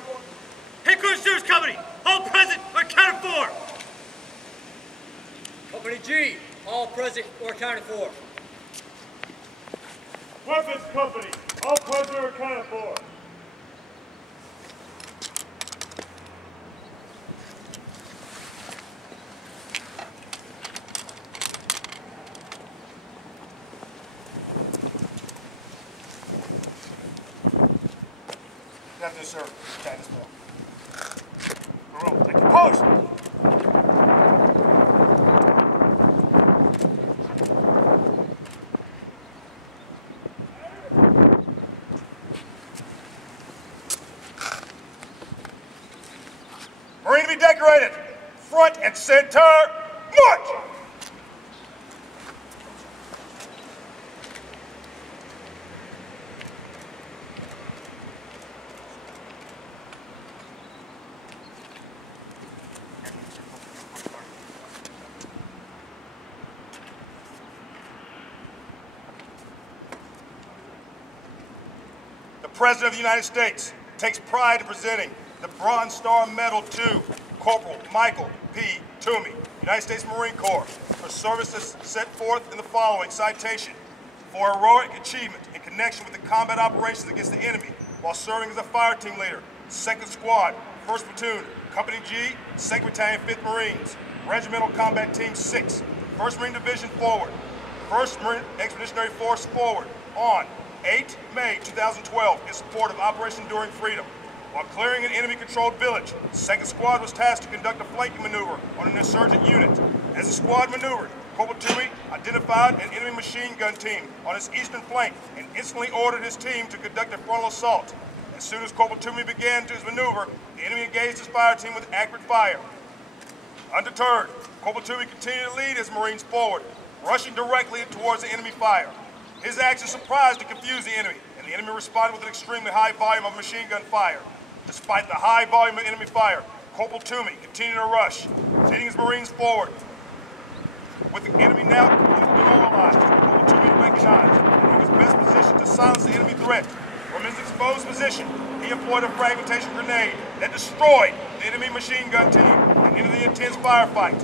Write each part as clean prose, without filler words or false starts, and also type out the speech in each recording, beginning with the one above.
for. Headquarters Service Company, all present or accounted for. Company G, all present or accounted for. Weapons Company, all present or accounted for. Got this, sir. Got this, Bill. Room. Take your post. Marine to be decorated. Front and center. March! The President of the United States takes pride in presenting the Bronze Star Medal to Corporal Michael P. Toomey, United States Marine Corps, for services set forth in the following citation: for heroic achievement in connection with the combat operations against the enemy while serving as a fire team leader, 2nd Squad, 1st Platoon, Company G, 2nd Battalion, 5th Marines, Regimental Combat Team 6, 1st Marine Division forward, 1st Marine Expeditionary Force forward, on 8 May 2012 in support of Operation Enduring Freedom. While clearing an enemy-controlled village, 2nd Squad was tasked to conduct a flanking maneuver on an insurgent unit. As the squad maneuvered, Corporal Toomey identified an enemy machine gun team on its eastern flank and instantly ordered his team to conduct a frontal assault. As soon as Corporal Toomey began his maneuver, the enemy engaged his fire team with accurate fire. Undeterred, Corporal Toomey continued to lead his Marines forward, rushing directly towards the enemy fire. His actions surprised and confused the enemy, and the enemy responded with an extremely high volume of machine gun fire. Despite the high volume of enemy fire, Corporal Toomey continued to rush, leading his Marines forward. With the enemy now completely demoralized, Corporal Toomey recognized that he was best positioned to silence the enemy threat. From his exposed position, he employed a fragmentation grenade that destroyed the enemy machine gun team and ended the intense firefight.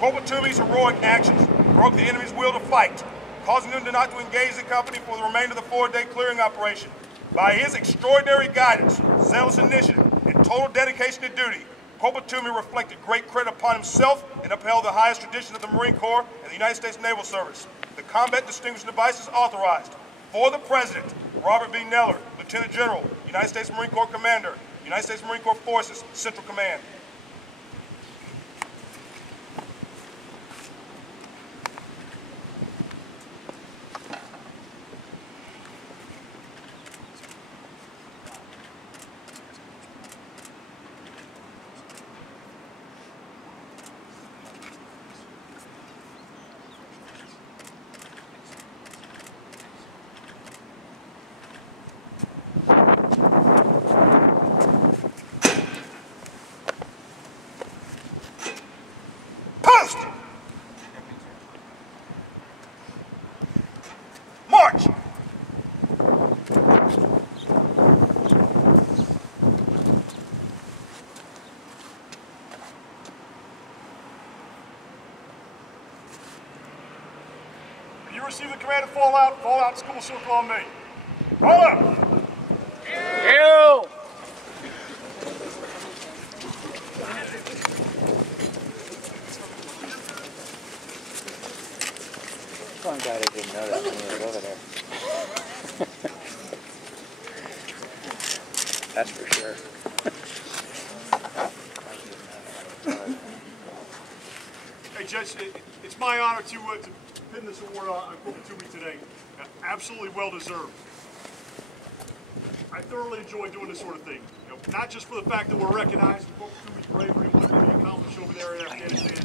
Corporal Toomey's heroic actions broke the enemy's will to fight, causing them to not to engage the company for the remainder of the 4-day clearing operation. By his extraordinary guidance, zealous initiative, and total dedication to duty, Corporal Toomey reflected great credit upon himself and upheld the highest traditions of the Marine Corps and the United States Naval Service. The combat distinguishing device is authorized. For the President, Robert B. Neller, Lieutenant General, United States Marine Corps Commander, United States Marine Corps Forces, Central Command. Post! March! If you receive the command to fall out, school circle on me. Roll up! You! One guy that didn't know that when he was over there. That's for sure. Hey, Judge, it's my honor to pin this award on Corporal Toomey today. Absolutely well deserved. I thoroughly enjoy doing this sort of thing. You know, not just for the fact that we're recognizing Corporal Toomey's bravery and what he accomplished over there in Afghanistan,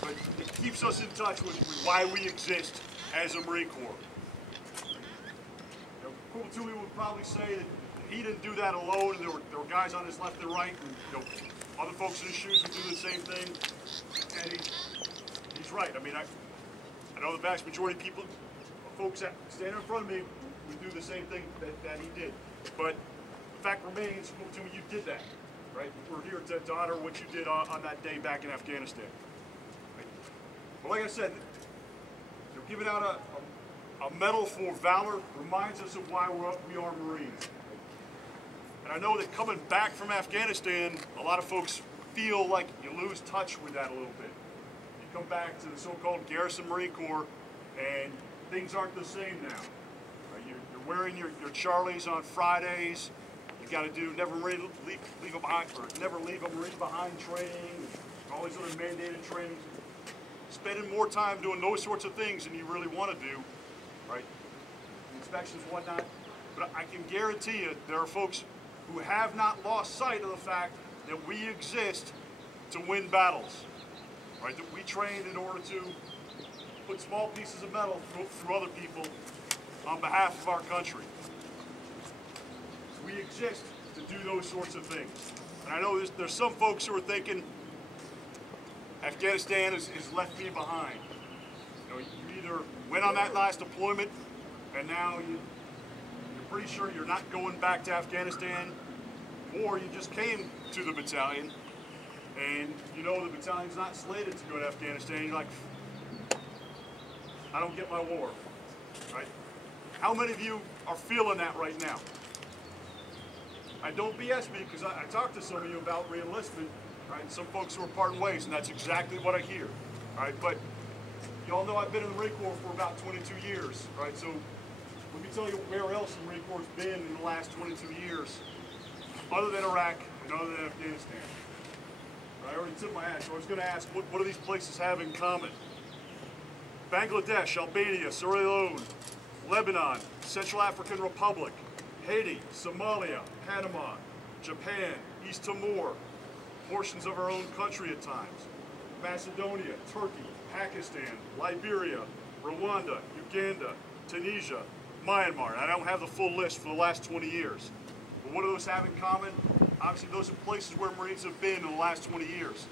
but it keeps us in touch with why we exist as a Marine Corps. You know, Corporal Toomey would probably say that he didn't do that alone, and there were guys on his left and right, and other folks in his shoes would do the same thing. And he's right. I mean, I know the vast majority of people, folks that stand in front of me, would do the same thing that he did. But fact remains, Toomey, you did that, right? We're here to honor what you did on that day back in Afghanistan. Right? But like I said, you're giving out a medal for valor reminds us of why we are Marines. And I know that coming back from Afghanistan, a lot of folks feel like you lose touch with that a little bit. You come back to the so-called Garrison Marine Corps, and things aren't the same now. Right? You're wearing your Charlies on Fridays. You got to do never leave a behind, or never leave a Marine behind training. All these other mandated trainings. Spending more time doing those sorts of things than you really want to do, right? Inspections, whatnot. But I can guarantee you, there are folks who have not lost sight of the fact that we exist to win battles, right? That we train in order to put small pieces of metal through other people on behalf of our country. We exist to do those sorts of things. And I know there's some folks who are thinking Afghanistan has left me behind. You know, you either went on that last deployment and now you're pretty sure you're not going back to Afghanistan, or you just came to the battalion and you know the battalion's not slated to go to Afghanistan. You're like, I don't get my war, right? How many of you are feeling that right now? I don't BS me, because I talked to some of you about re-enlistment, right? Some folks who are parting ways, and that's exactly what I hear, right? But you all know I've been in the Marine Corps for about 22 years, right? So let me tell you where else the Marine Corps has been in the last 22 years, other than Iraq and other than Afghanistan. I already tipped my hat, so I was going to ask, what do these places have in common? Bangladesh, Albania, Sierra Leone, Lebanon, Central African Republic, Haiti, Somalia, Panama, Japan, East Timor, portions of our own country at times, Macedonia, Turkey, Pakistan, Liberia, Rwanda, Uganda, Tunisia, Myanmar. And I don't have the full list for the last 20 years. But what do those have in common? Obviously, those are places where Marines have been in the last 20 years,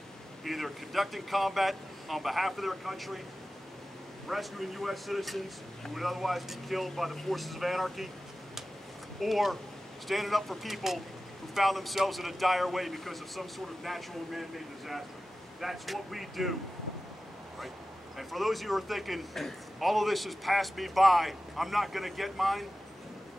either conducting combat on behalf of their country, rescuing U.S. citizens who would otherwise be killed by the forces of anarchy, or standing up for people who found themselves in a dire way because of some sort of natural or man-made disaster. That's what we do, right? And for those of you who are thinking, all of this has passed me by, I'm not going to get mine,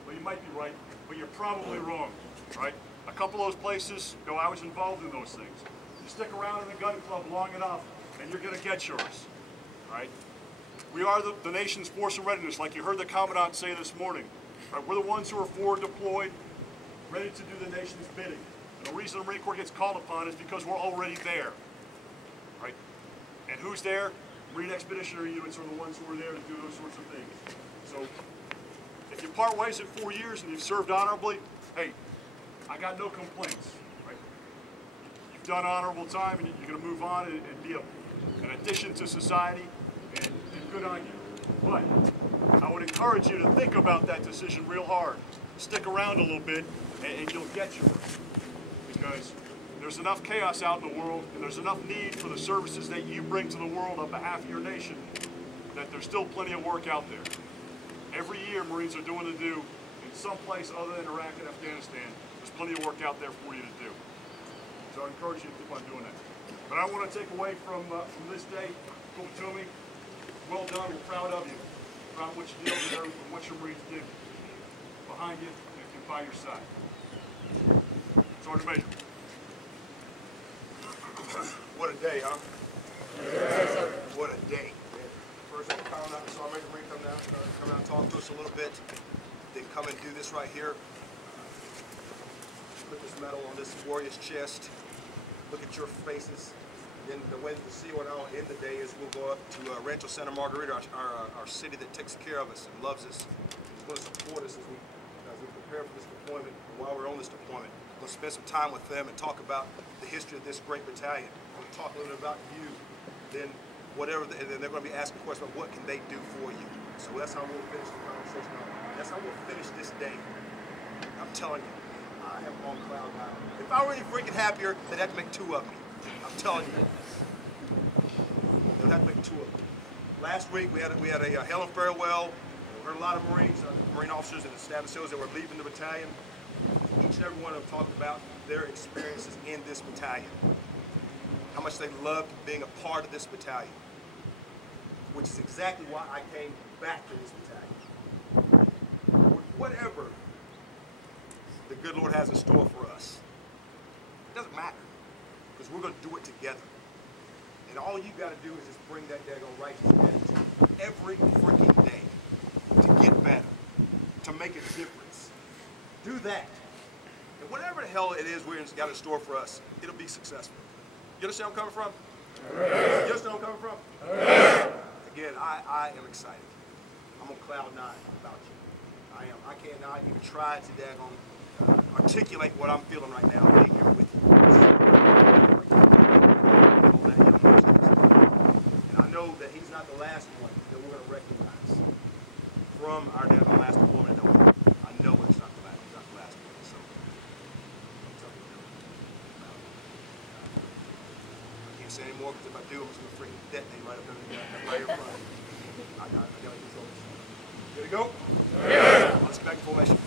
well, you might be right, but you're probably wrong, right? A couple of those places, I was involved in those things. You stick around in the gun club long enough, and you're going to get yours, right? We are the nation's force of readiness, like you heard the Commandant say this morning. Right? We're the ones who are forward deployed, ready to do the nation's bidding. And the reason the Marine Corps gets called upon is because we're already there, right? And who's there? Marine Expeditionary Units are the ones who are there to do those sorts of things. So if you part ways at 4 years and you've served honorably, hey, I got no complaints, right? You've done honorable time, and you're going to move on and be an addition to society, and good on you. But I would encourage you to think about that decision real hard. Stick around a little bit, and you'll get yours. Because there's enough chaos out in the world, and there's enough need for the services that you bring to the world on behalf of your nation, that there's still plenty of work out there. Every year, Marines are doing the do in some place other than Iraq and Afghanistan. There's plenty of work out there for you to do. So I encourage you to keep on doing that. But I want to take away from this day, Toomey, well done, we're proud of you. Proud of what you did over there and what your Marines did behind you and by your side. Sergeant Major. What a day, huh? What a day. First, Sergeant Major Marine come down and talk to us a little bit. Then come and do this right here. Put this medal on this warrior's chest. Look at your faces. Then the way to see what I'll end the day is we'll go up to Rancho Santa Margarita, our city that takes care of us and loves us. It's going to support us as we prepare for this deployment. And while we're on this deployment, we're going to spend some time with them and talk about the history of this great battalion. We'll talk a little bit about you. Then whatever, and then they're going to be asking questions about what can they do for you. So that's how we'll finish the conversation. That's how we'll finish this day. I'm telling you, I am on cloud nine. If I were any freaking happier, they'd have to make two of me. I'm telling you. They'd have to make two of them. Last week we had a hail and farewell. We heard a lot of Marines, Marine officers and staff officers that were leaving the battalion. each and every one of them talked about their experiences in this battalion. How much they loved being a part of this battalion, which is exactly why I came back to this battalion. Whatever the good Lord has in store for us, it doesn't matter, because we're going to do it together. And all you got to do is just bring that daggone righteous attitude every freaking day to get better, to make a difference. Do that. And whatever the hell it is we've got in store for us, it'll be successful. You understand where I'm coming from? You understand where I'm coming from? Again, I am excited. I'm on cloud 9 about you. I am. I cannot even try to daggone articulate what I'm feeling right now being here with you. And I know that he's not the last one that we're going to recognize from our daggone last deployment. I know it's not the last. He's not the last one. So I'm telling you, I can't say anymore, because if I do, I'm just going to freaking detonate right up there right in front. I got to control this. Good to go? Yeah. Let's get back in formation.